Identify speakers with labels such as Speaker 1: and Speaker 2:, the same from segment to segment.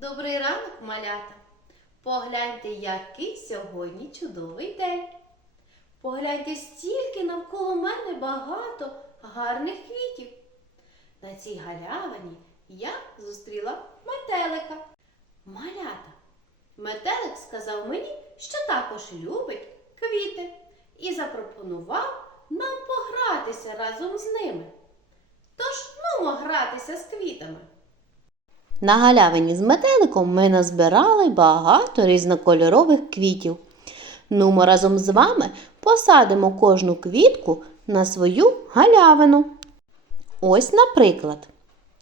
Speaker 1: Добрий ранок, малята. Погляньте, який сьогодні чудовий день. Погляньте, стільки навколо мене багато гарних квітів. На цій галявині я зустріла метелика. Малята. Метелик сказав мені, що також любить квіти, і запропонував нам погратися разом з ними. Тож нумо гратися з квітами. На галявині з метеликом ми назбирали багато різнокольорових квітів. Ну, ми разом з вами посадимо кожну квітку на свою галявину. Ось, наприклад,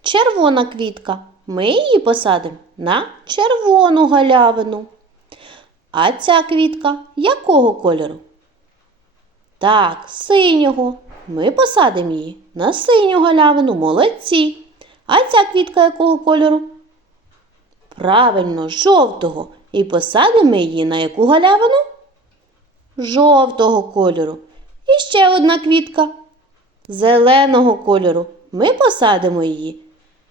Speaker 1: червона квітка. Ми її посадимо на червону галявину. А ця квітка якого кольору? Так, синього. Ми посадимо її на синю галявину. Молодці. А ця квітка якого кольору? Правильно, жовтого. І посадимо її на яку галявину? Жовтого кольору. І ще одна квітка зеленого кольору. Ми посадимо її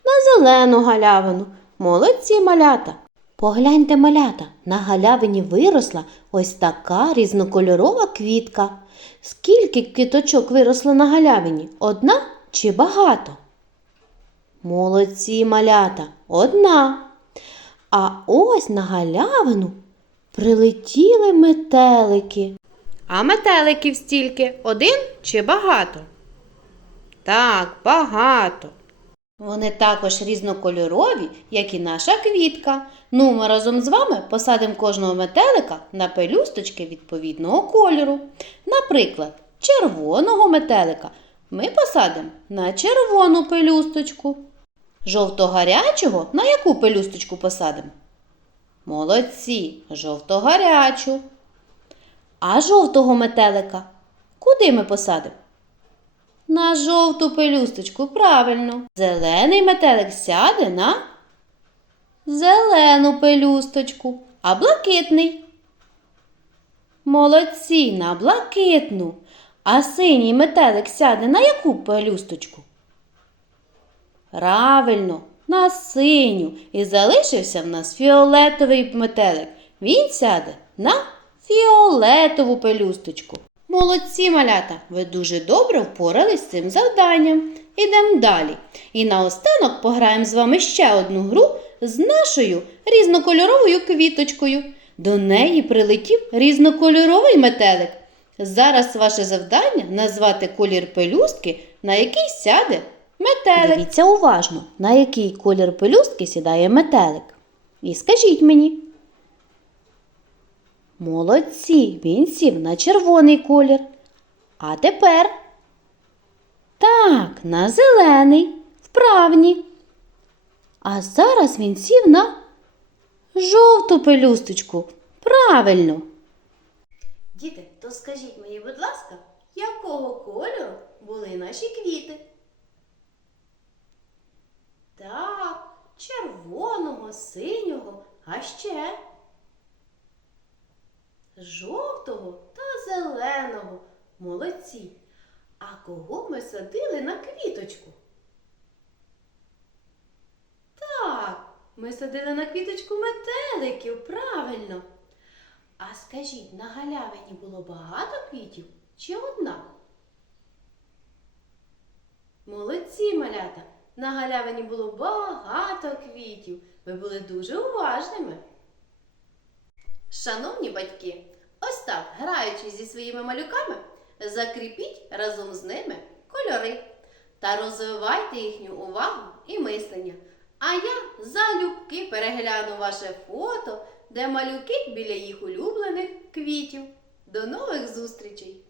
Speaker 1: на зелену галявину. Молодці малята. Погляньте, малята, на галявині виросла ось така різнокольорова квітка. Скільки квіточок виросло на галявині? Одна чи багато? Молодці малята, одна. А ось на галявину прилетіли метелики. А метеликів стільки один чи багато? Так, багато. Вони також різнокольорові, як і наша квітка. Ну, ми разом з вами посадимо кожного метелика на пелюсточки відповідного кольору. Наприклад, червоного метелика ми посадимо на червону пелюсточку. Жовто-гарячого на яку пелюсточку посадимо? Молодці, жовто-гарячу. А жовтого метелика куди ми посадимо? На жовту пелюсточку, правильно. Зелений метелик сяде на зелену пелюсточку, а блакитний. Молодці на блакитну. А синій метелик сяде на яку пелюсточку? Правильно, на синю. І залишився в нас фіолетовий метелик. Він сяде на фіолетову пелюсточку. Молодці, малята, ви дуже добре впорались з цим завданням. Ідемо далі. І наостанок пограємо з вами ще одну гру з нашою різнокольоровою квіточкою. До неї прилетів різнокольоровий метелик. Зараз ваше завдання назвати колір пелюстки, на який сяде метелик. Дивіться уважно, на який колір пелюстки сідає метелик. І скажіть мені. Молодці, він сів на червоний колір. А тепер. Так, на зелений, вправні. А зараз він сів на жовту пелюсточку. Правильно. Діти, то скажіть мені, будь ласка, якого кольору були наші квіти? Так, червоного, синього, а ще жовтого та зеленого. Молодці. А кого ми садили на квіточку? Так, ми садили на квіточку метеликів, правильно. А скажіть, на галявині було багато квітів чи одна? Молодці, малята! На галявині було багато квітів. Ви були дуже уважними. Шановні батьки, ось так, граючи зі своїми малюками, закріпіть разом з ними кольори та розвивайте їхню увагу і мислення. А я залюбки перегляну ваше фото, де малюки біля їх улюблених квітів. До нових зустрічей!